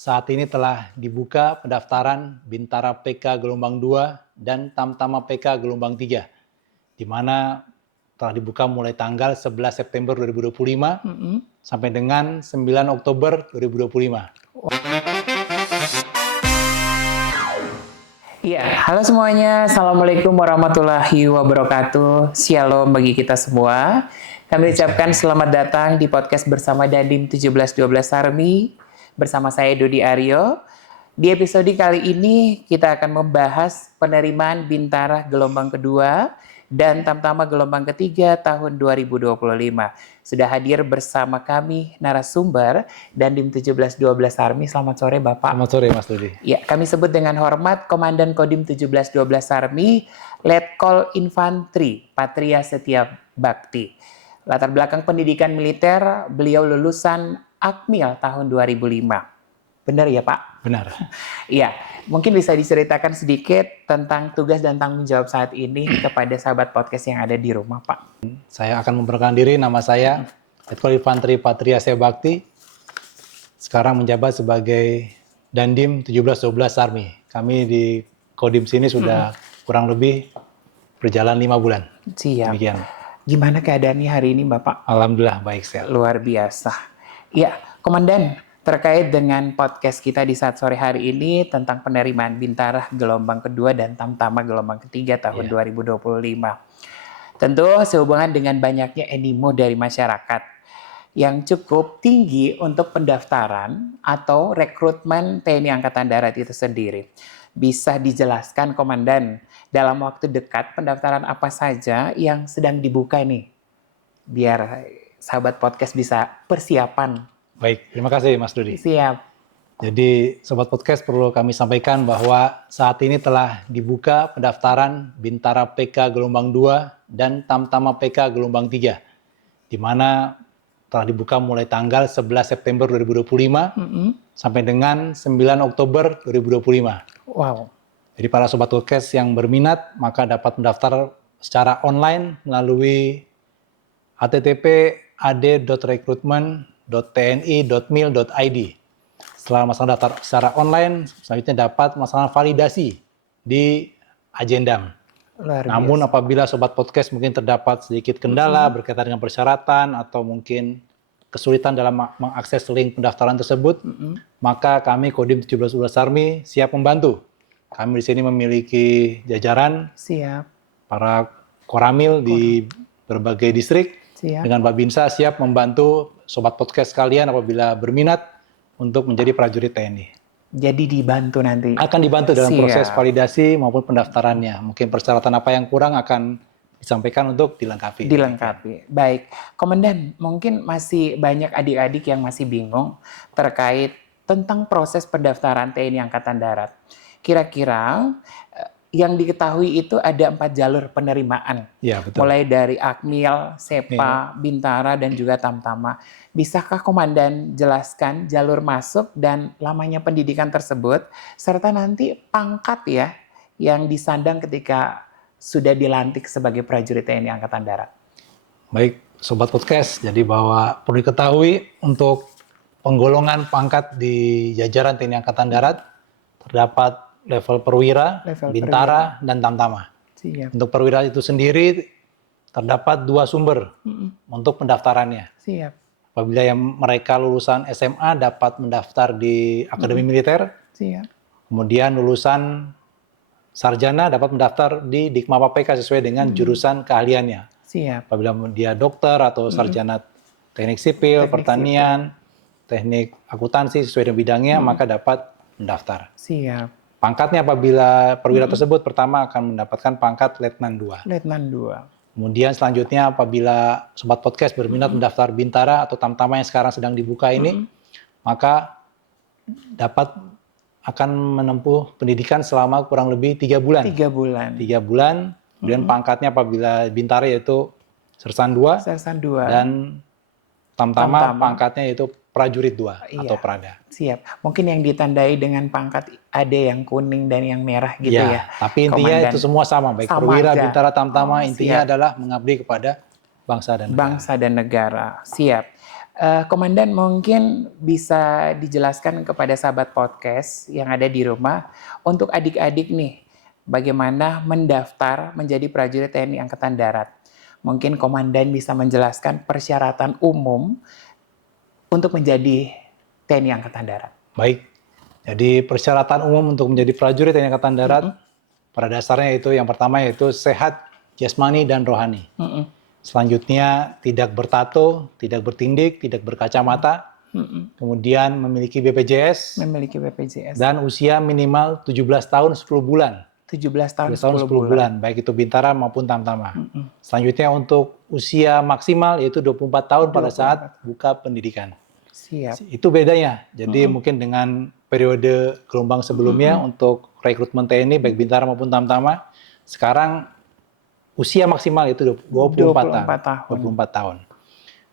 saat ini telah dibuka pendaftaran Bintara PK Gelombang 2 dan Tamtama PK Gelombang 3, di mana telah dibuka mulai tanggal 11 September 2025 sampai dengan 9 Oktober 2025. Iya, halo semuanya. Assalamualaikum warahmatullahi wabarakatuh. Shalom bagi kita semua. Kami ucapkan selamat datang di podcast bersama Dandim 1712 Army. Bersama saya Dodi Aryo. Di episode kali ini kita akan membahas penerimaan Bintara gelombang kedua dan Tamtama gelombang ketiga tahun 2025. Sudah hadir bersama kami narasumber Dandim 1712 Army. Selamat sore Bapak. Selamat sore Mas Dodi. Ya, kami sebut dengan hormat Komandan Kodim 1712 Army, Letkol Infantri Patria Setia Bakti. Latar belakang pendidikan militer, beliau lulusan Akmil tahun 2005. Benar ya Pak? Benar. Iya, mungkin bisa diceritakan sedikit tentang tugas dan tanggung jawab saat ini kepada sahabat podcast yang ada di rumah Pak. Saya akan memperkenalkan diri, nama saya Letkol Infantri Patria Setia Bakti. Sekarang menjabat sebagai Dandim 1712 Army. Kami di Kodim sini sudah kurang lebih berjalan 5 bulan. Siap. Demikian. Gimana keadaannya hari ini Bapak? Alhamdulillah baik sehat. Luar biasa. Iya, Komandan, terkait dengan podcast kita di saat sore hari ini tentang penerimaan Bintara gelombang kedua dan Tamtama gelombang ketiga tahun 2025. Tentu sehubungan dengan banyaknya animo dari masyarakat yang cukup tinggi untuk pendaftaran atau rekrutmen TNI Angkatan Darat itu sendiri. Bisa dijelaskan Komandan, dalam waktu dekat pendaftaran apa saja yang sedang dibuka nih? Biar sahabat podcast bisa persiapan. Baik, terima kasih Mas Dodi. Siap. Jadi Sobat Podcast perlu kami sampaikan bahwa saat ini telah dibuka pendaftaran Bintara PK Gelombang 2 dan Tamtama PK Gelombang 3, di mana telah dibuka mulai tanggal 11 September 2025 sampai dengan 9 Oktober 2025. Wow. Jadi para Sobat Podcast yang berminat maka dapat mendaftar secara online melalui http://ad.recruitment.tni.mil.id. Setelah melaksanakan daftar secara online, selanjutnya dapat melaksanakan validasi di Agendam. Namun apabila Sobat Podcast mungkin terdapat sedikit kendala berkaitan dengan persyaratan atau mungkin kesulitan dalam mengakses link pendaftaran tersebut, maka kami Kodim 1712 Army siap membantu. Kami di sini memiliki jajaran para koramil di berbagai distrik. Dengan Babinsa siap membantu Sobat Podcast kalian apabila berminat untuk menjadi prajurit TNI. Jadi dibantu nanti? Akan dibantu dalam proses validasi maupun pendaftarannya. Mungkin persyaratan apa yang kurang akan disampaikan untuk dilengkapi. Baik. Komandan, mungkin masih banyak adik-adik yang masih bingung terkait tentang proses pendaftaran TNI Angkatan Darat. Kira-kira yang diketahui itu ada 4 jalur penerimaan. Ya, betul. Mulai dari Akmil, Sepa, Bintara, dan juga Tamtama. Bisakah Komandan jelaskan jalur masuk dan lamanya pendidikan tersebut, serta nanti pangkat ya yang disandang ketika sudah dilantik sebagai prajurit TNI Angkatan Darat? Baik, Sobat Podcast, jadi bahwa perlu diketahui untuk penggolongan pangkat di jajaran TNI Angkatan Darat terdapat level perwira, Bintara, dan Tamtama. Siap. Untuk perwira itu sendiri terdapat 2 sumber untuk pendaftarannya. Siap. Apabila yang mereka lulusan SMA dapat mendaftar di Akademi Militer. Siap. Kemudian lulusan sarjana dapat mendaftar di Dikmapa PK sesuai dengan jurusan keahliannya. Siap. Apabila dia dokter atau sarjana teknik sipil, pertanian, teknik akuntansi sesuai dengan bidangnya, maka dapat mendaftar. Siap. Pangkatnya apabila perwira tersebut pertama akan mendapatkan pangkat Letnan 2. Letnan 2. Kemudian selanjutnya apabila Sobat Podcast berminat mendaftar Bintara atau Tamtama yang sekarang sedang dibuka ini, maka akan menempuh pendidikan selama kurang lebih 3 bulan. 3 bulan. 3 bulan. Kemudian pangkatnya apabila Bintara yaitu Sersan 2. Sersan 2. Dan Tamtama pangkatnya yaitu Prajurit 2 atau Prada. Siap. Mungkin yang ditandai dengan pangkat ada yang kuning dan yang merah gitu ya. Tapi intinya Komandan, itu semua sama. Baik perwira, Bintara, Tamtama, intinya adalah mengabdi kepada bangsa dan negara. Bangsa dan negara. Siap. Komandan mungkin bisa dijelaskan kepada sahabat podcast yang ada di rumah untuk adik-adik nih, bagaimana mendaftar menjadi prajurit TNI Angkatan Darat. Mungkin Komandan bisa menjelaskan persyaratan umum untuk menjadi TNI Angkatan Darat. Baik, jadi persyaratan umum untuk menjadi prajurit TNI Angkatan Darat pada dasarnya itu yang pertama yaitu sehat jasmani dan rohani. Selanjutnya tidak bertato, tidak bertindik, tidak berkacamata, kemudian memiliki BPJS, dan usia minimal 17 tahun 10 bulan. 17 tahun 10 bulan, baik itu bintara maupun tamtama. Selanjutnya untuk usia maksimal yaitu 24 tahun pada saat buka pendidikan. Siap. Itu bedanya. Jadi mungkin dengan periode gelombang sebelumnya untuk rekrutmen TNI baik bintara maupun tamtama, sekarang usia maksimal itu 24 tahun.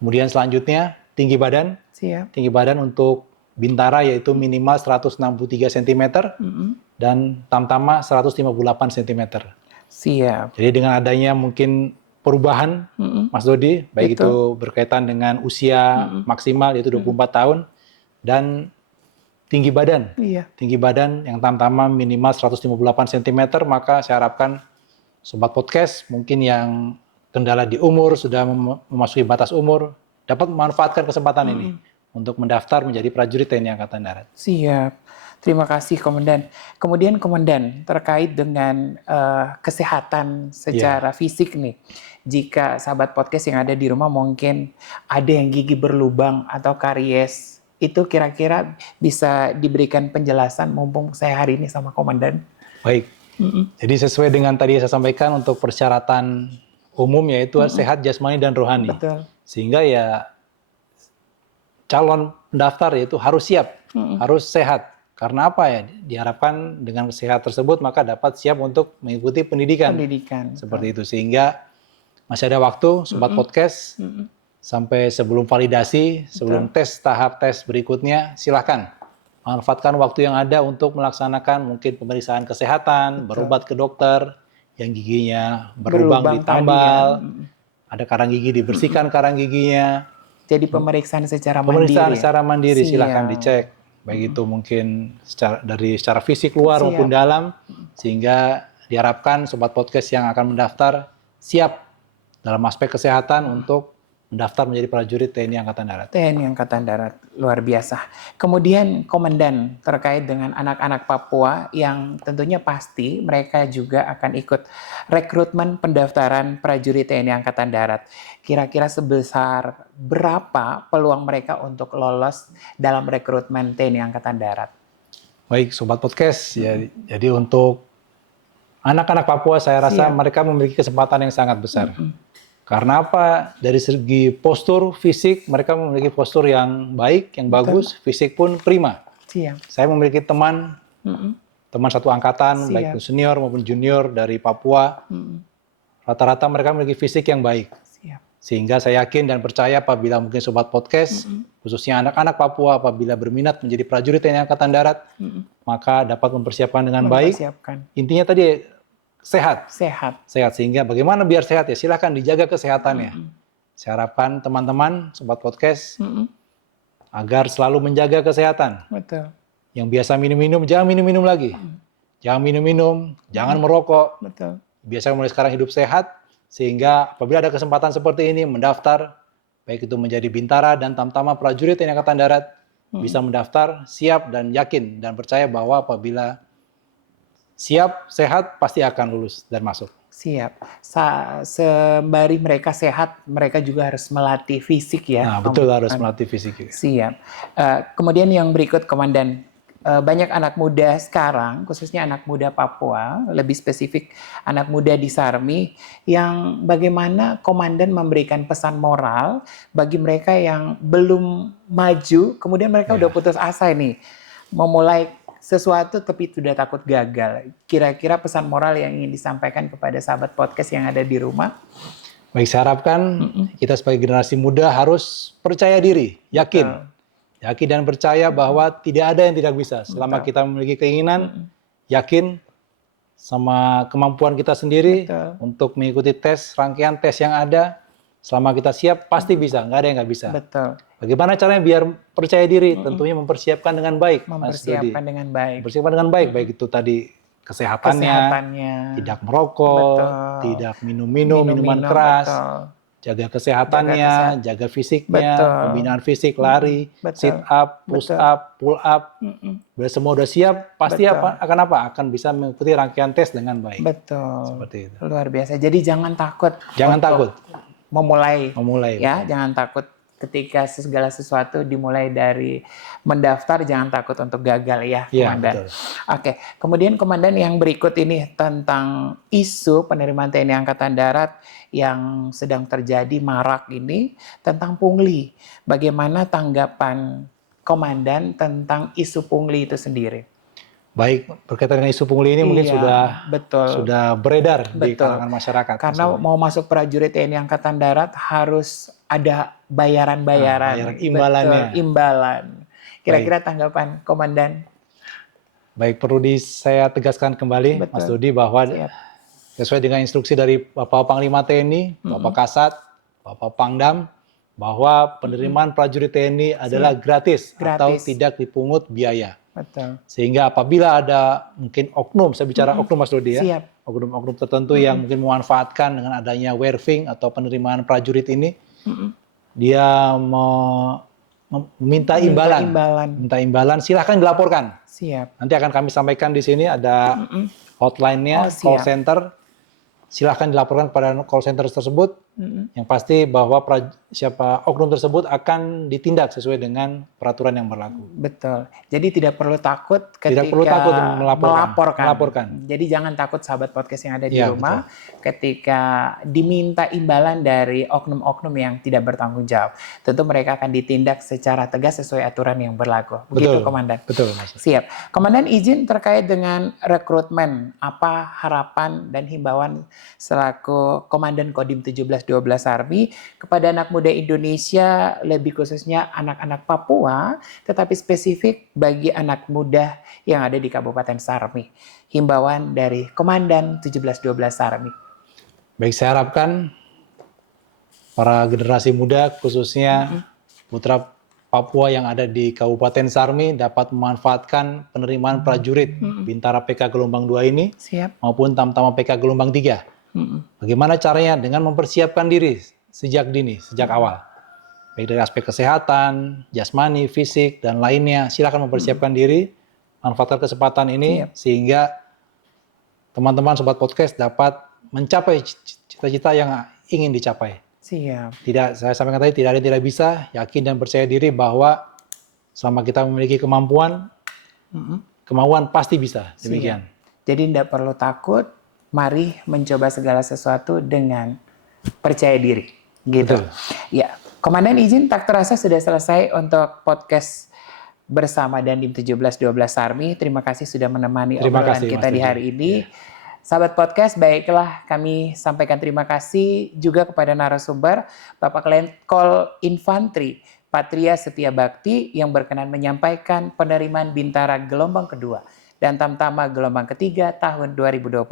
Kemudian selanjutnya tinggi badan. Siap. Tinggi badan untuk bintara yaitu minimal 163 cm dan tamtama 158 cm. Siap. Jadi dengan adanya mungkin perubahan Mas Dodi, baik itu berkaitan dengan usia maksimal yaitu 24 tahun dan tinggi badan. Tinggi badan yang tamtama minimal 158 cm, maka saya harapkan Sobat Podcast mungkin yang kendala di umur, sudah memasuki batas umur, dapat memanfaatkan kesempatan ini untuk mendaftar menjadi prajurit TNI Angkatan Darat. Siap. Terima kasih Komandan. Kemudian Komandan, terkait dengan kesehatan secara fisik nih. Jika sahabat podcast yang ada di rumah mungkin ada yang gigi berlubang atau karies, itu kira-kira bisa diberikan penjelasan mumpung saya hari ini sama Komandan. Baik. Jadi sesuai dengan tadi saya sampaikan untuk persyaratan umum yaitu sehat jasmani dan rohani. Betul. Sehingga ya calon pendaftar yaitu harus siap, harus sehat. Karena apa ya? Diharapkan dengan sehat tersebut maka dapat siap untuk mengikuti pendidikan. Seperti itu. Sehingga masih ada waktu Sobat Podcast sampai sebelum validasi, sebelum tahap tes berikutnya, silakan manfaatkan waktu yang ada untuk melaksanakan mungkin pemeriksaan kesehatan, berobat ke dokter, yang giginya berlubang ditambal, ada karang gigi dibersihkan karang giginya. Jadi pemeriksaan secara mandiri. Pemeriksaan secara mandiri silakan dicek, baik itu mungkin secara fisik luar maupun dalam, sehingga diharapkan Sobat Podcast yang akan mendaftar siap dalam aspek kesehatan untuk mendaftar menjadi prajurit TNI Angkatan Darat. TNI Angkatan Darat, luar biasa. Kemudian Komandan, terkait dengan anak-anak Papua yang tentunya pasti mereka juga akan ikut rekrutmen pendaftaran prajurit TNI Angkatan Darat. Kira-kira sebesar berapa peluang mereka untuk lolos dalam rekrutmen TNI Angkatan Darat? Baik, Sobat Podcast, jadi untuk anak-anak Papua saya rasa mereka memiliki kesempatan yang sangat besar. Karena apa? Dari segi postur fisik, mereka memiliki postur yang baik, yang bagus, fisik pun prima. Saya memiliki teman satu angkatan, baik senior maupun junior dari Papua. Rata-rata mereka memiliki fisik yang baik. Sehingga saya yakin dan percaya apabila mungkin Sobat Podcast, khususnya anak-anak Papua apabila berminat menjadi prajurit TNI Angkatan Darat, maka dapat mempersiapkan dengan baik. Intinya tadi sehat. Sehingga bagaimana biar sehat ya silakan dijaga kesehatannya. Saya harapkan teman-teman Sobat Podcast agar selalu menjaga kesehatan. Betul. Yang biasa minum-minum jangan minum-minum lagi. Jangan minum-minum, jangan merokok. Betul. Biasa mulai sekarang hidup sehat sehingga apabila ada kesempatan seperti ini mendaftar baik itu menjadi bintara dan tamtama prajurit TNI Angkatan Darat bisa mendaftar siap dan yakin dan percaya bahwa apabila siap, sehat, pasti akan lulus dan masuk. Siap. Sembari mereka sehat, mereka juga harus melatih fisik ya. Nah, betul harus melatih fisik juga. Siap. Kemudian yang berikut, Komandan. Banyak anak muda sekarang, khususnya anak muda Papua, lebih spesifik anak muda di Sarmi, yang bagaimana Komandan memberikan pesan moral bagi mereka yang belum maju, kemudian mereka udah putus asa nih, memulai sesuatu tapi sudah takut gagal. Kira-kira pesan moral yang ingin disampaikan kepada sahabat podcast yang ada di rumah? Baik, saya harapkan kita sebagai generasi muda harus percaya diri, yakin. Yakin dan percaya bahwa tidak ada yang tidak bisa. Selama kita memiliki keinginan, yakin sama kemampuan kita sendiri untuk mengikuti rangkaian tes yang ada. Selama kita siap, pasti bisa. Nggak ada yang nggak bisa. Bagaimana caranya biar percaya diri? Tentunya mempersiapkan dengan baik, Mas Dodi. Mempersiapkan dengan baik. Mempersiapkan dengan baik, baik itu tadi kesehatannya, tidak merokok, betul. tidak minum minuman keras, betul. jaga kesehatannya, jaga fisiknya, betul. pembinaan fisik, lari, betul. sit up, push up, pull up. Bila semua udah siap, pasti akan bisa mengikuti rangkaian tes dengan baik. Betul. Seperti itu. Luar biasa. Jadi jangan takut. Jangan takut. Memulai. Ya, betul. jangan takut ketika segala sesuatu dimulai dari mendaftar, jangan takut untuk gagal ya, Komandan. Betul. Oke, kemudian Komandan yang berikut ini tentang isu penerimaan TNI Angkatan Darat yang sedang terjadi marak ini tentang pungli. Bagaimana tanggapan Komandan tentang isu pungli itu sendiri? Baik, berkaitan dengan isu pungli ini mungkin sudah beredar di kalangan masyarakat. Karena mau masuk prajurit TNI Angkatan Darat harus ada bayaran imbalannya. Imbalan. Kira-kira tanggapan Komandan? Baik, perlu saya tegaskan kembali, Mas Dodi, bahwa sesuai dengan instruksi dari Bapak Panglima TNI, Bapak Kasat, Bapak Pangdam, bahwa penerimaan prajurit TNI adalah gratis atau tidak dipungut biaya. Betul. Sehingga apabila ada mungkin oknum, saya bicara oknum Mas Dodi ya, oknum-oknum tertentu yang mungkin memanfaatkan dengan adanya werving atau penerimaan prajurit ini, dia meminta imbalan, silahkan dilaporkan. Siap. Nanti akan kami sampaikan di sini ada hotline-nya, call center. Silahkan dilaporkan kepada call center tersebut. Yang pasti bahwa siapa oknum tersebut akan ditindak sesuai dengan peraturan yang berlaku. Betul. Jadi tidak perlu takut ketika melaporkan. Jadi jangan takut sahabat podcast yang ada di rumah ketika diminta imbalan dari oknum-oknum yang tidak bertanggung jawab. Tentu mereka akan ditindak secara tegas sesuai aturan yang berlaku. Begitu, Komandan? Betul, Mas. Siap. Komandan, izin terkait dengan rekrutmen. Apa harapan dan himbauan selaku Komandan Kodim 1712 Army kepada anak muda Indonesia, lebih khususnya anak-anak Papua, tetapi spesifik bagi anak muda yang ada di Kabupaten Sarmi. Himbauan dari Komandan 1712 Army. Baik, saya harapkan para generasi muda, khususnya putra Papua yang ada di Kabupaten Sarmi dapat memanfaatkan penerimaan prajurit Bintara PK Gelombang 2 ini, maupun Tamtama PK Gelombang 3. Bagaimana caranya? Dengan mempersiapkan diri sejak dini, sejak awal. Baik dari aspek kesehatan, jasmani, fisik, dan lainnya. Silakan mempersiapkan diri, manfaatkan kesempatan ini, sehingga teman-teman Sobat Podcast dapat mencapai cita-cita yang ingin dicapai. Siap. Saya sampaikan tadi, tidak ada yang tidak bisa, yakin dan percaya diri bahwa selama kita memiliki kemampuan, kemauan pasti bisa. Demikian. Jadi tidak perlu takut. Mari mencoba segala sesuatu dengan percaya diri. Gitu. Betul. Ya, Komandan izin tak terasa sudah selesai untuk podcast bersama Dandim 1712 Army. Terima kasih sudah menemani obrolan kita di hari ini. Sahabat podcast, baiklah kami sampaikan terima kasih juga kepada narasumber Bapak Letkol Infantri Patria Setia Bakti yang berkenan menyampaikan penerimaan Bintara gelombang kedua dan Tamtama gelombang ketiga tahun 2025.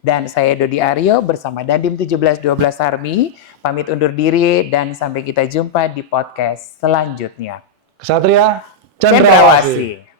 Dan saya Dodi Aryo bersama Dandim 1712 Army pamit undur diri dan sampai kita jumpa di podcast selanjutnya. Kesatria Cendrawasih.